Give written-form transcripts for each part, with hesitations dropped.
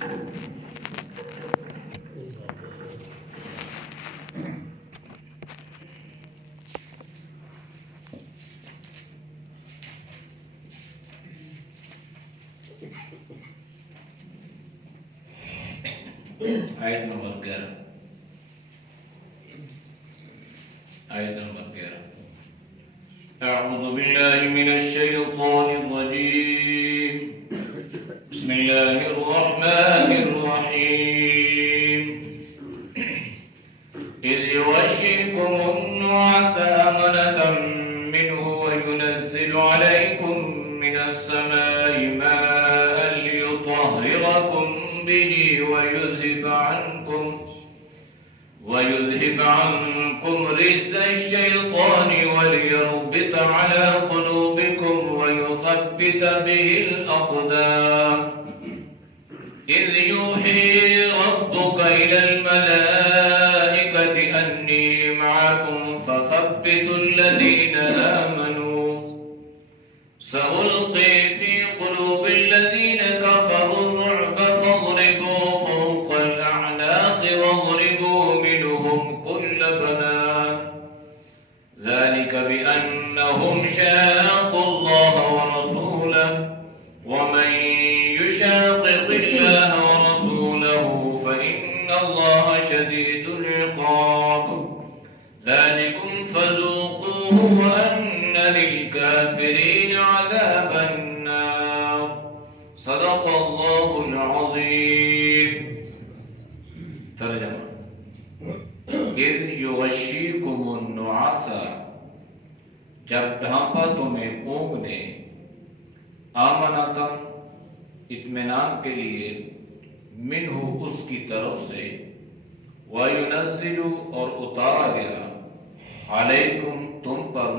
آیت نمبر 11 أعوذ بالله من الشيطان الرجيم بسم الله الرحمن الرحيم إذ يغشيكم النعاس أمنة منه وينزل عليكم من السماء ماء ليطهركم به ويذهب عنكم رجز الشيطان وليربط على قلوبكم ويثبت به الأقدام إذ يوحي ربك إلى الملائكة أني معكم فثبتوا الذين آمنوا سألقي في قلوب الذين كفروا الرعب فاضربوا فوق الأعناق واضربوا منهم كل بنان ذلك بأنهم شاقوا الله ورسوله ومن يشاقق الله ورسوله فإن الله شديد العقاب ذلكم فذوقوه وأن للكافرين عذاب النار صدق الله العظيم. ترجمہ اذ یغشیکم النعاس، جب ڈھانپا تمہیں اونگ نے، آمنتم اطمینان کے لیے، منہ اس کی طرف سے، وَيُنَزِّلُ اور اتارا گیا، علیکم تم پر،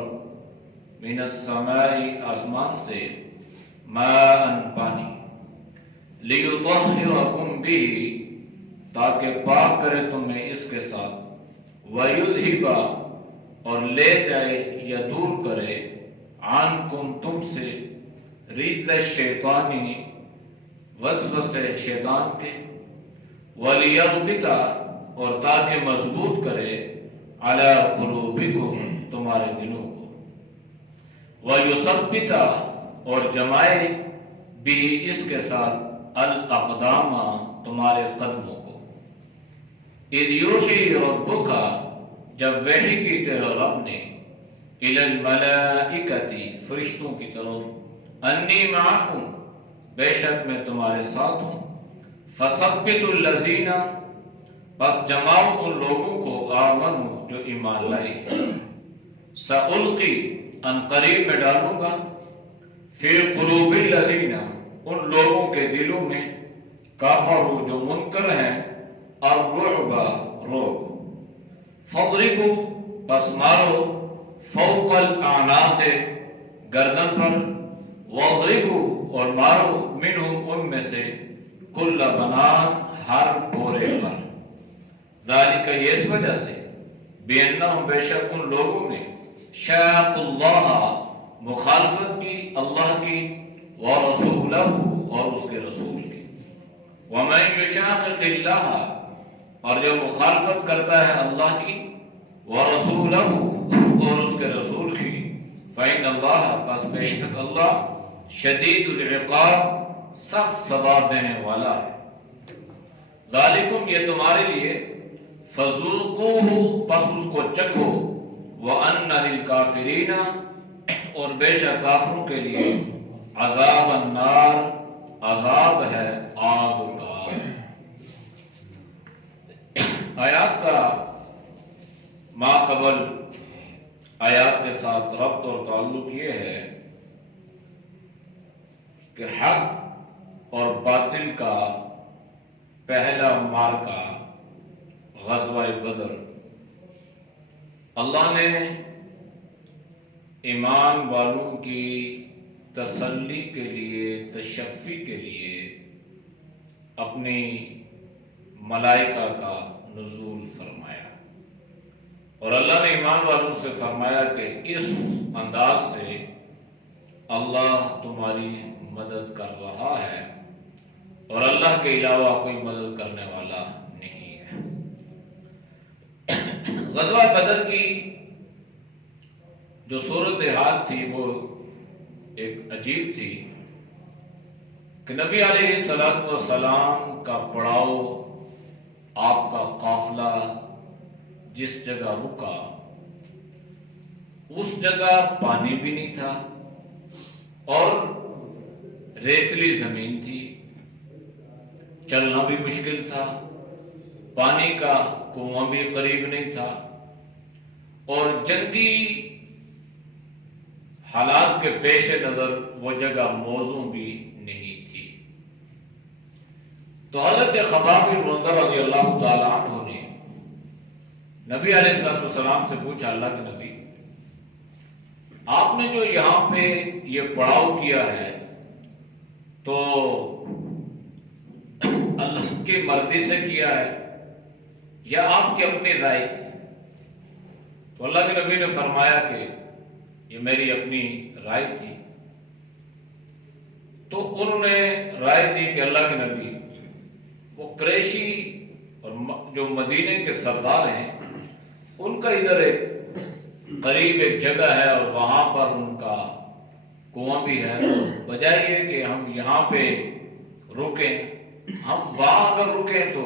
من السماء آسمان سے، ماءً پانی، لِيُطَهِّرَكُمْ بِهِ تاکہ پاک کرے تمہیں اس کے ساتھ، وَيُذْهِبَ اور لے جائے یا دور کرے، عنکم تم سے، رجز الشیطانی وسوسے شیطان کے، وَلِيَرْبِطَ اور تاکہ مضبوط کرے، عَلَى قُلُوبِكُمْ تمہارے دلوں کو، وَيُثَبِّتَ اور جمائے بھی اس کے ساتھ، الْأَقْدَامَ تمہارے قدموں کو، اِذْ يُوحِي رَبُّكَ جب وحی کی تیرا رب نے، إِلَى الْمَلَائِكَةِ فرشتوں کی طرف، أَنِّي مَعَكُمْ بے شک میں تمہارے ساتھ ہوں، فَثَبِّتُوا الَّذِينَ بس جماؤ ان لوگوں کو، آمنوا جو ایمان لائے، سألقی ان قریب میں ڈالوں گا، فی قلوب الذین ان لوگوں کے دلوں میں، کافروا جو منکر ہیں، الرعب رعب، فاضربوا پس مارو، فوق الاعناق گردن پر، واضربوا اور مارو، منہم ان میں سے، کل بنان ہر پورے پر، ذالک یہ اس وجہ سے، بِأَنَّهُمْ بے شک ان لوگوں نے، شاقوا اللہ مخالفت کی اللہ کی، وَرَسُولَهُ اور اس کے رسول کی، وَمَنْ يُشَاقِقِ اللَّهَ اور جو مخالفت کرتا ہے اللہ کی، وَرَسُولَهُ اور اس کے رسول کی، فَإِنَّ اللَّهَ پس بے شک اللہ، شدید العقاب سخت سزا دینے والا ہے، ذالکم یہ تمہارے لیے، فذوقوہ پس اس کو چکھو، وَأَنَّ لِلْكَافِرِينَ اور بے شک کافروں کے لیے، عذاب النار عذاب ہے آگ کا۔ آیات کا ما قبل آیات کے ساتھ ربط اور تعلق یہ ہے کہ حق اور باطل کا پہلا معرکہ غزوہ بدر، اللہ نے ایمان والوں کی تسلی کے لیے، تشفی کے لیے اپنی ملائکہ کا نزول فرمایا، اور اللہ نے ایمان والوں سے فرمایا کہ اس انداز سے اللہ تمہاری مدد کر رہا ہے، اور اللہ کے علاوہ کوئی مدد کرنے والا نہیں ہے۔ غزوہ بدر کی جو صورتحال تھی وہ ایک عجیب تھی کہ نبی علیہ الصلوۃ والسلام کا پڑاؤ، آپ کا قافلہ جس جگہ رکا اس جگہ پانی بھی نہیں تھا اور ریتلی زمین تھی، چلنا بھی مشکل تھا، پانی کا کنواں بھی قریب نہیں تھا، اور جنگی حالات کے پیش نظر وہ جگہ موزوں بھی نہیں تھی۔ تو حضرت خباب بن منذر رضی اللہ تعالی عنہ نے نبی علیہ الصلوۃ والسلام سے پوچھا، اللہ کے نبی، آپ نے جو یہاں پہ یہ پڑاؤ کیا ہے تو اللہ کی مرضی سے کیا ہے یا آپ کی اپنی رائے تھی؟ تو اللہ کے نبی نے فرمایا کہ یہ میری اپنی رائے تھی۔ تو انہوں نے رائے دی کہ اللہ کے نبی، وہ قریشی اور جو مدینے کے سردار ہیں ان کا ادھر ایک قریب ایک جگہ ہے اور وہاں پر ان کا کنواں بھی ہے، بجائے یہ کہ ہم یہاں پہ رکیں، ہم وہاں اگر رکیں تو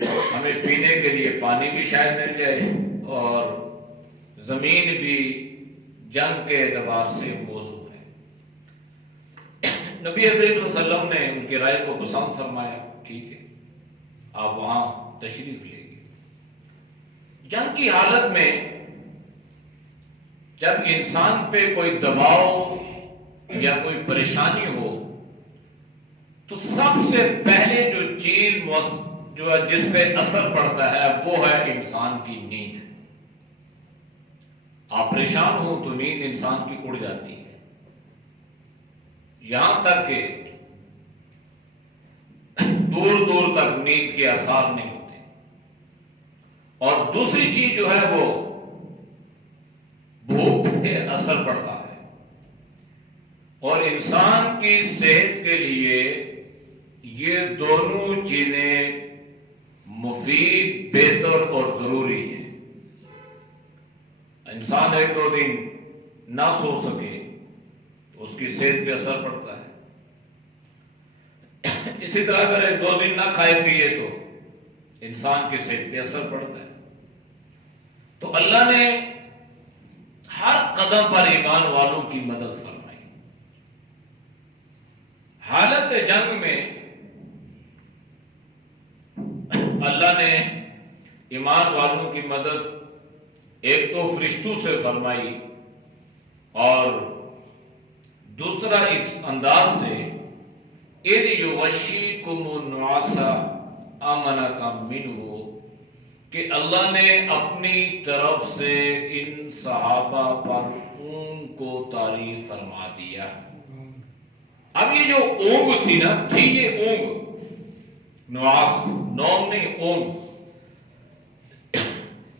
ہمیں پینے کے لیے پانی بھی شاید مل جائے اور زمین بھی جنگ کے اعتبار سے موزوں ہے۔ نبی اکرم صلی اللہ علیہ وسلم نے ان کی رائے کو پسند فرمایا، ٹھیک ہے آپ وہاں تشریف لے گئے۔ جنگ کی حالت میں جب انسان پہ کوئی دباؤ یا کوئی پریشانی ہو تو سب سے پہلے جو چیز جو جس پہ اثر پڑتا ہے وہ ہے انسان کی نیند۔ آپ پریشان ہو تو نیند انسان کی اڑ جاتی ہے، یہاں تک کہ دور دور تک نیند کے آثار نہیں ہوتے۔ اور دوسری چیز جو ہے وہ بھوک پہ اثر پڑتا ہے، اور انسان کی صحت کے لیے یہ دونوں چیزیں مفید، بہتر اور ضروری ہیں۔ انسان ایک دو دن نہ سو سکے تو اس کی صحت پہ اثر پڑتا ہے، اسی طرح اگر ایک دو دن نہ کھائے پیے تو انسان کی صحت پہ اثر پڑتا ہے۔ تو اللہ نے ہر قدم پر ایمان والوں کی مدد فرمائی۔ حالت جنگ میں اللہ نے ایمان والوں کی مدد ایک تو فرشتوں سے فرمائی اور دوسرا اس انداز سے اِذْ يُغَشِّيكُمُ النُّعَاسَ أَمَنَةً مِّنْهُ کہ اللہ نے اپنی طرف سے ان صحابہ پر اونگ کو تعریف فرما دیا۔ اب یہ جو اونگ تھی نا، تھی یہ اونگ، نعاس نوم نہیں، اونگ،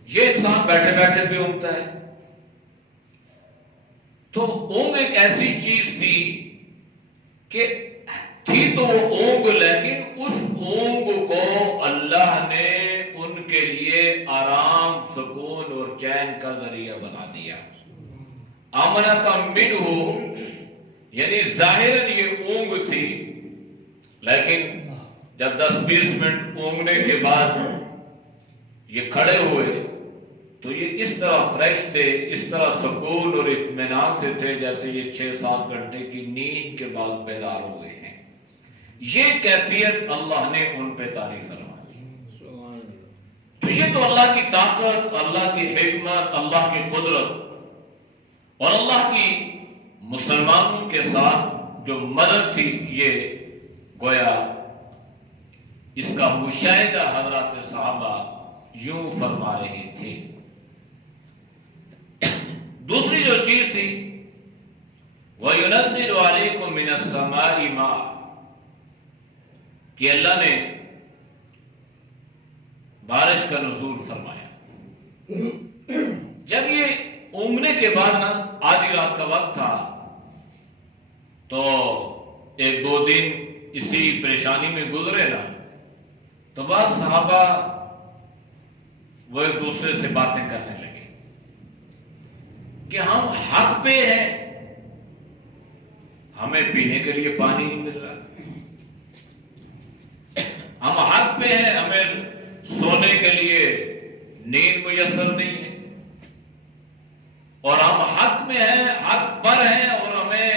یہ انسان بیٹھے بیٹھے بھی اونگتا ہے۔ تو اونگ ایک ایسی چیز تھی کہ تھی تو وہ اونگ، لیکن اس اونگ کو اللہ نے ان کے لیے آرام، سکون اور چین کا ذریعہ بنا دیا۔ آمنۃ منہ یعنی ظاہراً یہ اونگ تھی، لیکن جب 10-20 منٹ اونگنے کے بعد یہ کھڑے ہوئے تو یہ اس طرح فریش تھے، اس طرح سکون اور اطمینان سے تھے جیسے یہ 6-7 گھنٹے کی نیند کے بعد بیدار ہوئے ہیں۔ یہ کیفیت اللہ نے ان پہ تعریف فرمائی۔ تو یہ تو اللہ کی طاقت، اللہ کی حکمت، اللہ کی قدرت اور اللہ کی مسلمانوں کے ساتھ جو مدد تھی، یہ گویا اس کا مشاہدہ حضرات صحابہ یوں فرما رہے تھے۔ دوسری جو چیز تھی وَيُنَزِّلُ عَلَيْكُم مِّنَ السَّمَاءِ مَاءً کہ اللہ نے بارش کا نزول فرمایا۔ جب یہ اونگنے کے بعد نا آدھی رات کا وقت تھا تو 1-2 دن اسی پریشانی میں گزرے نا تو بس صحابہ وہ ایک دوسرے سے باتیں کرنے لگے کہ ہم حق پہ ہیں، ہمیں پینے کے لیے پانی نہیں مل رہا، ہم حق پہ ہیں، ہمیں سونے کے لیے نیند میسر نہیں ہے، اور ہم حق میں ہیں، حق پر ہیں، اور ہمیں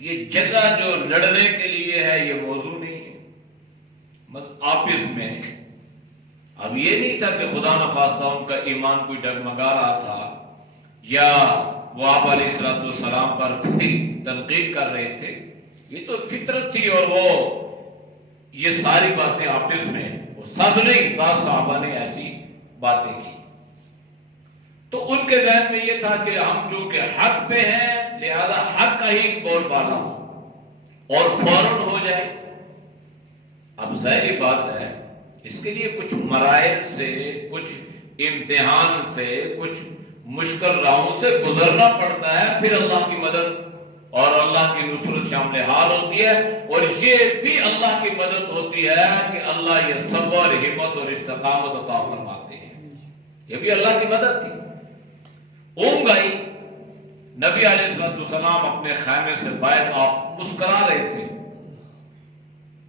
یہ جگہ جو لڑنے کے لیے ہے یہ موضوع نہیں ہے۔ بس آپس میں اب یہ نہیں تھا کہ خدا نخواستہ ان کا ایمان کوئی ڈگمگا رہا تھا یا وہ آپ علیہ السلام پر کوئی تنقید کر رہے تھے، یہ تو فطرت تھی، اور وہ یہ ساری باتیں آپس میں وہ سب نہیں، بعض صحابہ نے ایسی باتیں کی، تو ان کے ذہن میں یہ تھا کہ ہم چونکہ حق پہ ہیں لہذا حق کا ہی بول بالا ہو اور فوراً ہو جائے۔ اب ظاہری بات ہے اس کے لیے کچھ مراحل سے، کچھ امتحان سے، کچھ مشکل راہوں سے گزرنا پڑتا ہے، پھر اللہ کی مدد اور اللہ کی نصرت شامل حال ہوتی ہے، اور یہ بھی اللہ کی مدد ہوتی ہے کہ اللہ یہ صبر، ہمت اور استقامت عطا فرماتے ہیں، یہ بھی اللہ کی مدد تھی۔ اونگ آئی، نبی علیہ السلام اپنے خیمے سے باہر آپ مسکرا رہے تھے،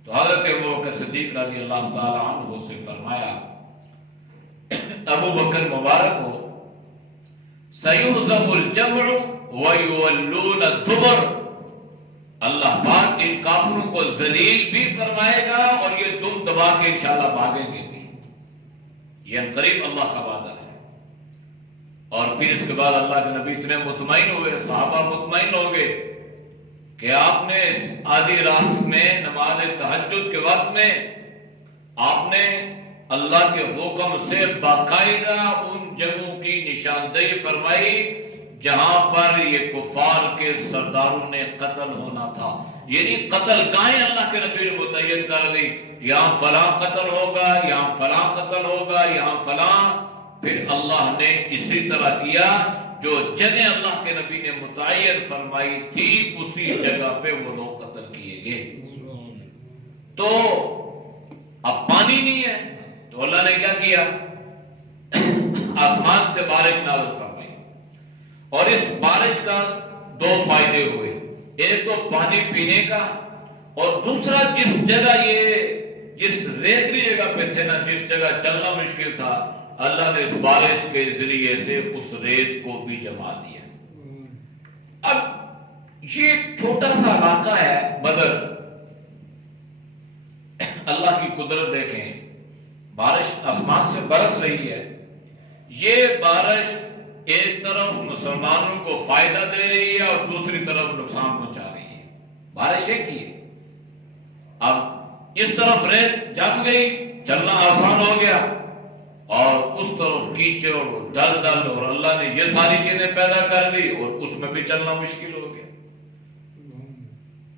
تو حضرت ابوبکر صدیق رضی اللہ تعالی عنہ سے فرمایا، ابو بکر مبارک ہو، سَيُهْزَمُ الْجَمْعُ وَيُوَلُّونَ الدُّبُرَ، اللہ پاک ان کافروں کو ذلیل بھی فرمائے گا اور یہ دم دبا کے انشاءاللہ بھاگیں گے بھی، یہ قریب اللہ کا وعدہ ہے۔ اور پھر اس کے بعد اللہ کے نبی اتنے مطمئن ہوئے، صحابہ مطمئن ہو گئے کہ آپ نے آدھی رات میں نماز تہجد کے وقت میں آپ نے اللہ کے حکم سے باقاعدہ ان جگہوں کی نشاندہی فرمائی جہاں پر یہ کفار کے سرداروں نے قتل ہونا تھا، یعنی قتل گاہیں اللہ کے نبی نے متعین کر دی، یہاں فلاں قتل ہوگا، یہاں فلاں قتل ہوگا، یہاں فلاں۔ پھر اللہ نے اسی طرح کیا، جو جگہ اللہ کے نبی نے متعین فرمائی تھی اسی جگہ پہ وہ لوگ قتل کیے گئے۔ تو اب پانی نہیں ہے تو اللہ نے کیا کیا، آسمان سے بارش نازل فرمائی، اور اس بارش کا دو فائدے ہوئے، ایک تو پانی پینے کا، اور دوسرا جس جگہ یہ جس ریتلی جگہ پہ تھے نا، جس جگہ چلنا مشکل تھا، اللہ نے اس بارش کے ذریعے سے اس ریت کو بھی جما دیا۔ اب یہ چھوٹا سا علاقہ ہے بدر، اللہ کی قدرت دیکھیں، بارش آسمان سے برس رہی ہے، یہ بارش ایک طرف مسلمانوں کو فائدہ دے رہی ہے اور دوسری طرف نقصان پہنچا رہی ہے، بارش ایک ہی ہے۔ اب اس طرف ریت جم گئی، چلنا آسان ہو گیا، اور اس طرف کیچڑ اور دلدل، اور اللہ نے یہ ساری چیزیں پیدا کر دی اور اس میں بھی چلنا مشکل ہو گیا۔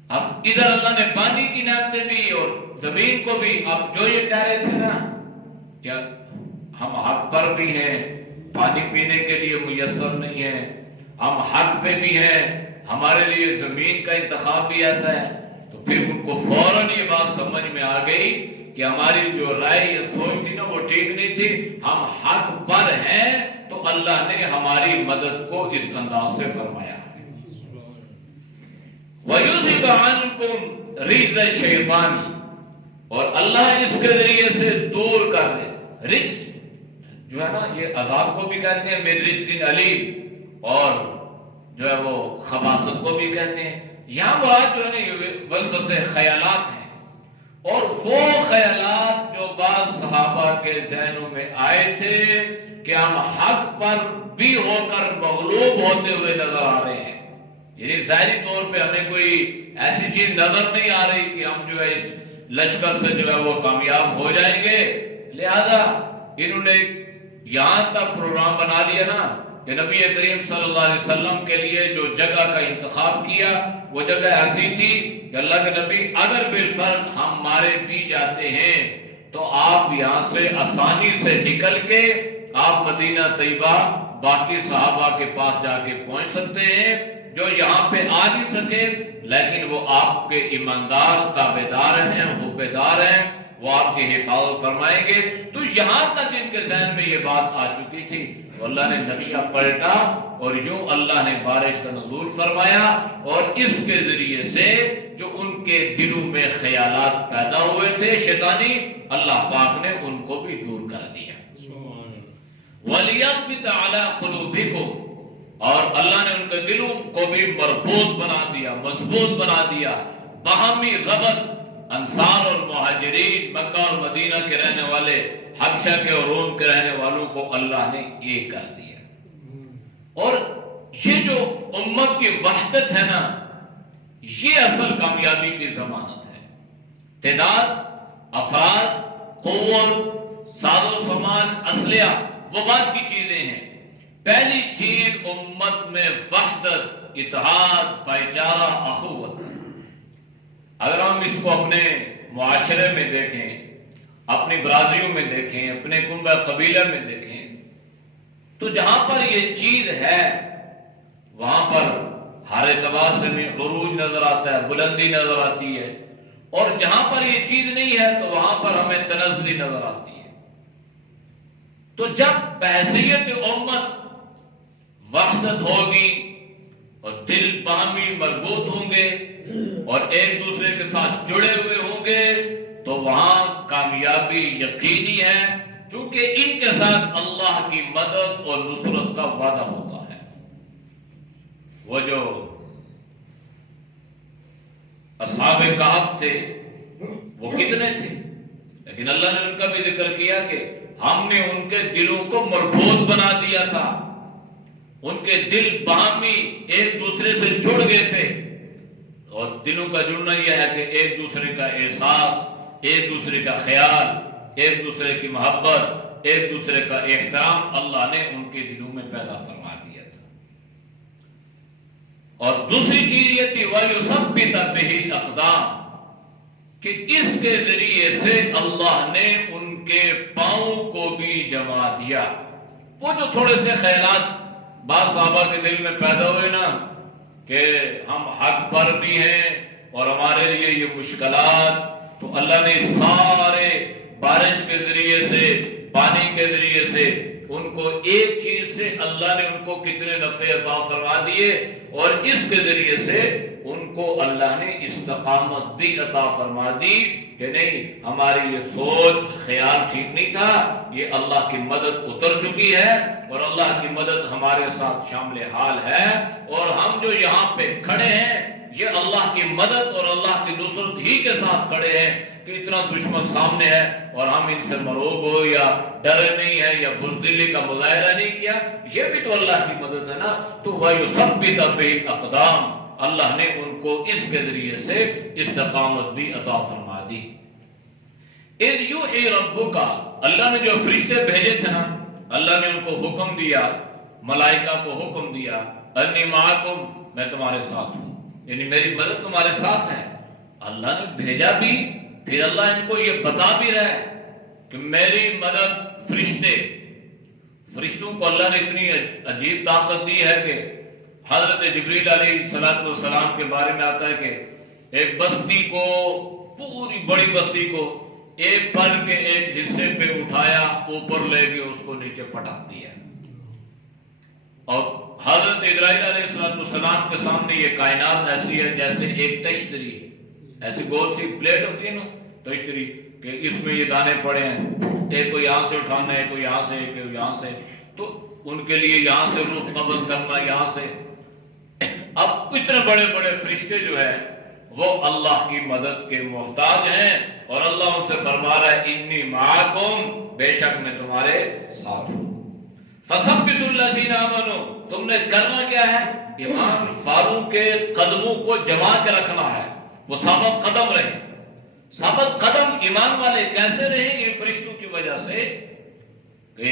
اب ادھر اللہ نے پانی کی نعمتیں بھی اور زمین کو بھی، اب جو یہ کہہ رہے تھے نا کیا ہم حق پر بھی ہیں، پانی پینے کے لیے میسر نہیں ہے، ہم حق پہ بھی ہیں، ہمارے لیے زمین کا انتخاب بھی ایسا ہے، تو پھر ان کو فوراً یہ بات سمجھ میں آ گئی کہ ہماری جو رائے یا سوچ تھی نا وہ ٹھیک نہیں تھی، ہم حق پر ہیں تو اللہ نے ہماری مدد کو اس انداز سے فرمایا۔ وَيُذْهِبَ عَنْكُمْ رِجْزَ الشَّيْطَانِ، اور اللہ اس کے ذریعے سے دور کر دے، رجز جو ہے نا یہ عذاب کو بھی کہتے ہیں، مِن رِجْزٍ علیم، اور جو ہے وہ خباثت کو بھی کہتے ہیں۔ یہاں مراد جو ہے نا یہ وسوسے خیالات ہیں، اور وہ خیالات جو بعض صحابہ کے ذہنوں میں آئے تھے کہ ہم حق پر بھی ہو کر مغلوب ہوتے ہوئے نظر آ رہے ہیں، یعنی ظاہری طور پہ ہمیں کوئی ایسی چیز نظر نہیں آ رہی کہ ہم جو ہے اس لشکر سے جو ہے وہ کامیاب ہو جائیں گے، لہذا انہوں نے یہاں تک پروگرام بنا لیا نا کہ نبی کریم صلی اللہ علیہ وسلم کے لیے جو جگہ کا انتخاب کیا وہ جگہ ایسی تھی کہ اللہ کے نبی اگر بالفرض ہم مارے بھی جاتے ہیں تو آپ یہاں سے آسانی سے نکل کے آپ مدینہ طیبہ باقی صحابہ کے پاس جا کے پہنچ سکتے ہیں، جو یہاں پہ آ نہیں سکے لیکن وہ آپ کے ایماندار تابعدار ہیں، حبیدار ہیں، وہ آپ کی حفاظت فرمائیں گے۔ تو یہاں تک ان کے ذہن میں یہ بات آ چکی تھی، تو اللہ نے نقشہ پلٹا اور یوں اللہ نے بارش کا نزول فرمایا، اور اس کے ذریعے سے جو ان کے دلوں میں خیالات پیدا ہوئے تھے شیطانی، اللہ پاک نے ان کو بھی دور کر دیا۔ وَلِيَرْبِطَ عَلَىٰ قُلُوبِكُمْ، اور اللہ نے ان کے دلوں کو بھی مربوط بنا دیا، مضبوط بنا دیا۔ باہمی ربط انصار اور مہاجرین، مکہ اور مدینہ کے رہنے والے، حبشہ کے اور روم کے رہنے والوں کو اللہ نے ایک کر دیا۔ اور یہ جو امت کی وحدت ہے نا، یہ اصل کامیابی کی ضمانت ہے۔ تعداد، افراد، قوت، ساز و سامان، اسلحہ، وہ بات کی چیزیں ہیں۔ پہلی چیز امت میں وحدت، اتحاد، بھائی چارہ، اخوت۔ اگر ہم اس کو اپنے معاشرے میں دیکھیں، اپنی برادریوں میں دیکھیں، اپنے کنبہ قبیلہ میں دیکھیں، تو جہاں پر یہ چیز ہے وہاں پر ہر اعتبار سے ہمیں عروج نظر آتا ہے، بلندی نظر آتی ہے، اور جہاں پر یہ چیز نہیں ہے تو وہاں پر ہمیں تنزلی نظر آتی ہے۔ تو جب بحیثیت امت وحدت ہوگی اور دل باہمی مربوط ہوں گے اور ایک دوسرے کے ساتھ جڑے ہوئے ہوں گے تو وہاں کامیابی یقینی ہے، چونکہ ان کے ساتھ اللہ کی مدد اور نصرت کا وعدہ ہوتا ہے۔ وہ جو اصحاب کہف تھے وہ کتنے تھے، لیکن اللہ نے ان کا بھی ذکر کیا کہ ہم نے ان کے دلوں کو مربوط بنا دیا تھا، ان کے دل باہمی ایک دوسرے سے جڑ گئے تھے۔ اور دلوں کا جڑنا یہ ہے کہ ایک دوسرے کا احساس، ایک دوسرے کا خیال، ایک دوسرے کی محبت، ایک دوسرے کا احترام اللہ نے ان کے دلوں میں پیدا فرما دیا تھا۔ اور دوسری چیز یہ تھی وَيُثَبِّتَ بِهِ الْأَقْدَامَ، کہ اس کے ذریعے سے اللہ نے ان کے پاؤں کو بھی جما دیا۔ وہ جو تھوڑے سے خیالات بعض صحابہ کے دل میں پیدا ہوئے نا کہ ہم حق پر بھی ہیں اور ہمارے لیے یہ مشکلات، تو اللہ نے سارے بارش کے ذریعے سے، پانی کے ذریعے سے ان کو ایک چیز سے اللہ نے ان کو کتنے نفع عطا فرما دیے، اور اس کے ذریعے سے ان کو اللہ نے استقامت بھی عطا فرما دی کہ نہیں ہماری یہ سوچ خیال ٹھیک نہیں تھا، یہ اللہ کی مدد اتر چکی ہے اور اللہ کی مدد ہمارے ساتھ شامل حال ہے، اور ہم جو یہاں پہ کھڑے ہیں یہ اللہ کی مدد اور اللہ کی نصرت ہی کے ساتھ کھڑے ہیں کہ اتنا دشمن سامنے ہے اور ہم ان سے مروب ہو یا ڈرے نہیں ہے یا بزدلی کا مظاہرہ نہیں کیا، یہ بھی تو اللہ کی مدد ہے نا۔ تو وَيُثَبِّتَ بِهِ الْأَقْدَامَ، اللہ نے ان کو اس کے ذریعے سے استقامت بھی عطا فرما دی۔ اِذْ يُوحِي رَبُّكَ، اللہ نے جو فرشتے بھیجے تھے نا، اللہ نے ان کو حکم دیا، ملائکہ کو حکم دیا، اَنِّي مَعَكُمْ، میں تمہارے ساتھ ہوں، یعنی میری مدد تمہارے ساتھ ہے۔ اللہ نے بھیجا بھی، پھر اللہ ان کو یہ بتا بھی رہا ہے کہ میری مدد فرشتوں کو اللہ نے اتنی عجیب طاقت دی ہے کہ حضرت جبریل علیہ السلام کے بارے میں آتا ہے کہ ایک بستی کو، پوری بڑی بستی کو ایک پر کے ایک حصے پہ اٹھایا، اوپر لے کے اس کو نیچے پٹک دیا، اور حضرت اسرائیل علیہ السلام کے سامنے یہ کائنات ایسی ہے جیسے ایک تشتری، ایسی گول سی پلیٹ ہوتی ہے نا تشتری، کہ اس میں یہ دانے پڑے ہیں، ایک کو یہاں سے اٹھانا ہے، ایک کو یہاں سے، ایک کو یہاں سے، تو ان کے لیے یہاں سے روح قبض کرنا، یہاں سے۔ اب اتنے بڑے بڑے فرشتے جو ہیں وہ اللہ کی مدد کے محتاج ہیں، اور اللہ ان سے فرما رہا ہے انی معاکم، بے شک میں تمہارے ساتھ ہوں۔ فَثَبِّتُوا الَّذِينَ آمَنُوا، تم نے کرنا کیا ہے؟ ایمان والوں کے قدموں کو جما کے رکھنا ہے، وہ ثابت قدم رہے۔ ثابت قدم ایمان والے کیسے رہیں گے؟ فرشتوں کی وجہ سے کہ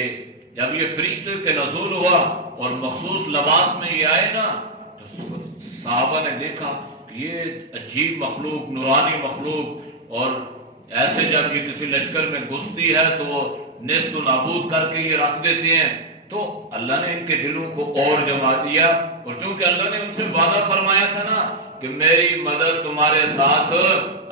جب یہ فرشتے کے نزول ہوا اور مخصوص لباس میں یہ آئے نا، تو صحابہ نے دیکھا کہ یہ عجیب مخلوق، نورانی مخلوق، اور ایسے جب یہ کسی لشکر میں گھستی ہے تو وہ نیست و نابود کر کے یہ رکھ دیتے ہیں۔ تو اللہ نے ان کے دلوں کو اور جما دیا، اور چونکہ اللہ نے ان سے وعدہ فرمایا تھا نا کہ میری مدد تمہارے ساتھ.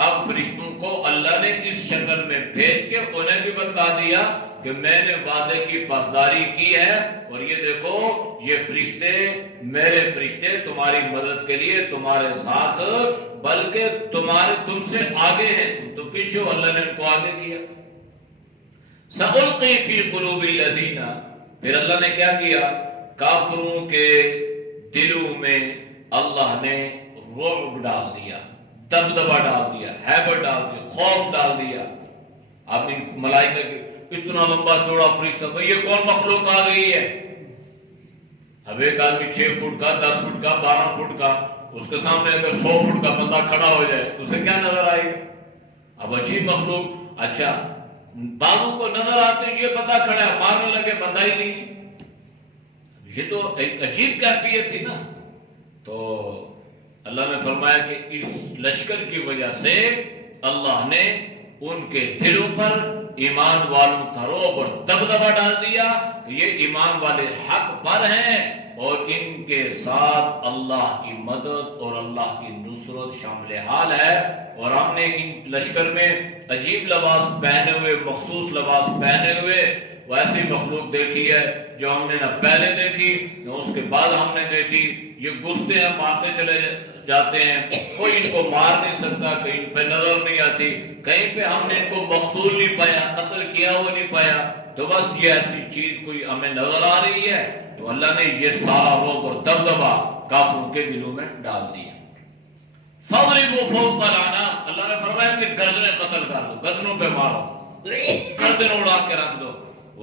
اب فرشتوں کو اللہ نے اس شکل میں بھیج کے انہیں بھی بتا دیا کہ میں نے وعدے کی پاسداری کی ہے، اور یہ دیکھو یہ فرشتے میرے فرشتے تمہاری مدد کے لیے تمہارے ساتھ، بلکہ تم سے آگے ہیں، تم تو پیچھے ہو، اللہ نے ان کو آگے کیا. سَأُلْقِي فِي قُلُوبِ الَّذِينَ، پھر اللہ نے کیا کیا؟ کافروں کے دلوں میں اللہ نے رعب ڈال دیا، دبدبہ ڈال دیا، ہیبت ڈال دیا، خوف ڈال دیا. اب ان ملائکہ کے اتنا لمبا چوڑا فرشتہ، بھئی یہ کون مخلوق آ گئی ہے؟ اب ایک آدمی 6 فٹ کا، 10 فٹ کا، 12 فٹ کا، اس کے سامنے اگر 100 فٹ کا بندہ کھڑا ہو جائے تو اسے کیا نظر آئے گا؟ اب عجیب مخلوق. اچھا بعضوں کو نظر آتے یہ بندہ کھڑا ہے، مارنے لگے بندہ ہی نہیں. یہ تو ایک عجیب کیفیت تھی نا. تو اللہ نے فرمایا کہ اس لشکر کی وجہ سے اللہ نے ان کے دلوں پر ایمان والوں کا رعب اور دبدبہ ڈال دیا کہ یہ ایمان والے حق پر ہیں، اور ان کے ساتھ اللہ کی مدد اور اللہ کی نصرت شامل حال ہے. اور ہم نے ان لشکر میں عجیب لباس پہنے ہوئے، مخصوص لباس پہنے ہوئے ویسی مخلوق دیکھی ہے جو ہم نے نہ پہلے دیکھی نہ اس کے بعد ہم نے دیکھی. یہ گھستے ہیں، مارتے چلے جاتے ہیں، کوئی ان کو مار نہیں سکتا، کہیں پہ نظر نہیں آتی، کہیں پہ ہم نے ان کو مقتول نہیں پایا، قتل کیا ہوا نہیں پایا. تو بس یہ ایسی چیز کوئی ہمیں نظر آ رہی ہے، تو اللہ نے یہ سارا رعب اور دبدبہ کافروں کے دلوں میں ڈال دیا. فَاضْرِبُوا فَوْقَ الْأَعْنَاقِ، اللہ نے فرمایا کہ گردنیں قتل کر دو، گردنوں پہ مارو، گردن اڑا کے رکھ دو.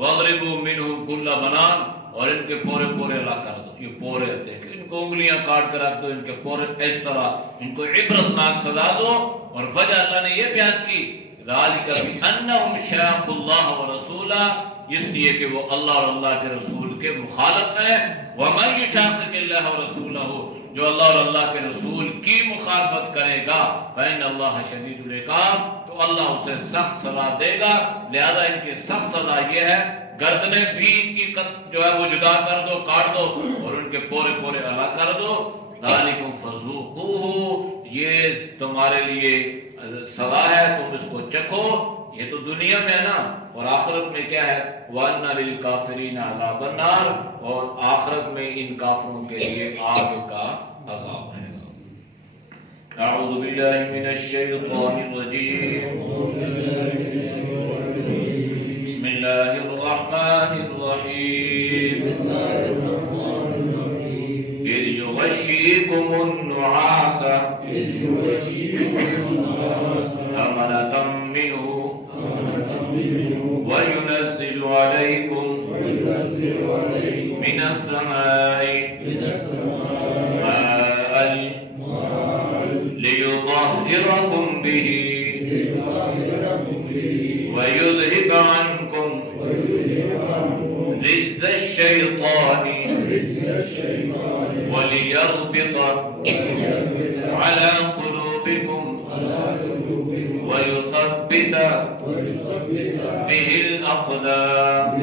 وَاضْرِبُوا مِنْهُمْ كُلَّ بَنَانٍ، اور ان کے پورے پورے لا کر دو. یہ پورے دیکھیں، ان کو انگلیاں کاٹ کر رکھ دو، ان کے پورے اس طرح ان کو عبرتناک سزا دو. اور وجہ اللہ نے یہ بیان کی ذَلِكَ بِأَنَّهُمْ شَاقُوا اللَّهَ وَرَسُولَهُ، اس لیے کہ وہ اللہ اور اللہ کے رسول کے مخالف ہیں. وَمَنْ يُشَاقِقِ اللَّهَ وَرَسُولَهُ، جو اللہ اور اللہ کے رسول کی مخالفت کرے گا فَإِنَّ اللَّهَ شَدِيدُ الْعِقَابِ، تو اللہ اسے سخت سزا دے گا. لہذا ان کی سخت سزا یہ ہے، گردنیں بھی ان کی جو ہے وہ جدا کر دو، کاٹ دو، اور ان کے پورے پورے الگ کر دو. ذَلِكُمْ فَذُوقُوهُ، یہ تمہارے لیے سزا ہے، تم اس کو چکھو. یہ تو دنیا میں ہے نا، اور آخرت میں کیا ہے؟ وَأَنَّ لِلْكَافِرِينَ عَذَابَ النَّارِ، اور آخرت میں ان کافروں کے لیے آگ کا عذاب ہے. اعوذ باللہ من الشیطان الرجیم، بسم اللہ الرحمن الرحیم. اذ یغشیکم النعاس أمنة منه وينزل عليكم من السماء ماء ليطهركم به ويذهب عنكم رجز الشيطان وليربط على قلوبكم ويثبت به الأقدام.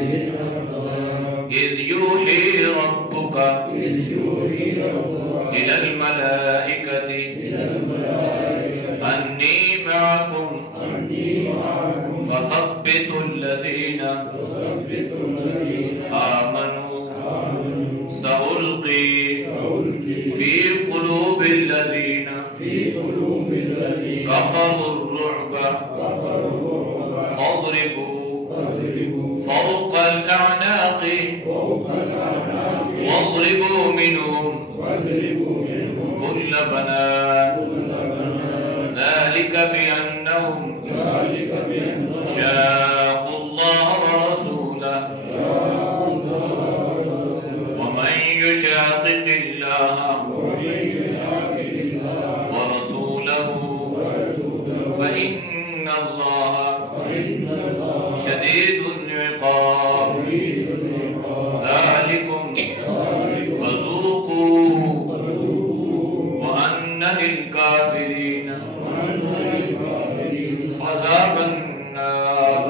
إذ يوحي ربك إلى الملائكة أني معكم فثبتوا الذين آمنوا سألقي في قلوب الذين كفروا الرعب فاضربوا فوق الأعناق واضربوا منهم كل بنان. ذلك بأنهم شاقوا الله ورسوله ومن يشاقق الله ورسوله فإن الله شديد العقاب. ذلكم فذوقوه وأن للكافرين عذاب النار.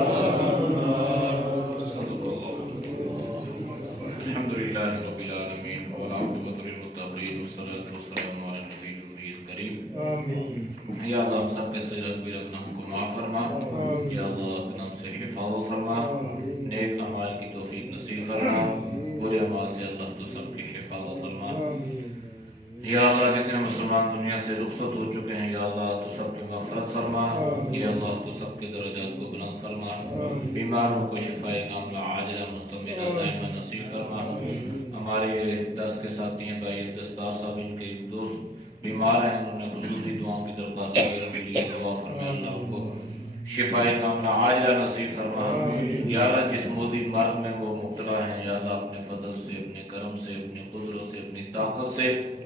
الحمد لله رب العالمين والعاقبة للمتقين والصلاة والسلام على النبي الكريم رخصت ہو چکے ہیں، یا اللہ تو سب کی مغفرت فرما، یا اللہ تو سب کے درجات کو بلند فرما، بیماروں کو شفائے کاملہ عاجلہ مستمرہ دائمہ نصیب فرما۔ ہمارے درس کے ساتھی ہیں بھائی دستار صاحب، ان کے ایک دوست بیمار ہیں، انہوں نے خصوصی دعاؤں کی درخواست کی، دعا فرمائے اللہ ان کو شفائے کاملہ عاجلہ نصیب فرما۔ یا اللہ جس موذی مرض میں وہ مبتلا ہیں، یا اللہ اپنے فضل سے، اپنے کرم سے، اپنی قدرت سے، اپنی طاقت سے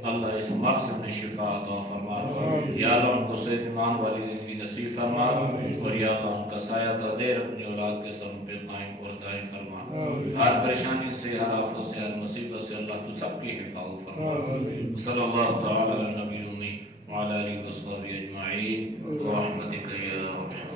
اللہ اس مرض سے انہیں شفا عطا فرما۔ یا اللہ ان کو صحت ایمان والی زندگی نصیب فرما، اور یا اللہ ان کا سایہ دیر اپنی اولاد کے سر پہ قائم اور دائم فرما۔ ہر پریشانی سے، ہر آفت سے، ہر مصیبت سے اللہ تو سب کی حفاظت فرما۔ صلی اللہ تعالی علی نبی الامی وعلی آلہ وصحبہ اجمعین برحمتک یا ارحم الراحمین۔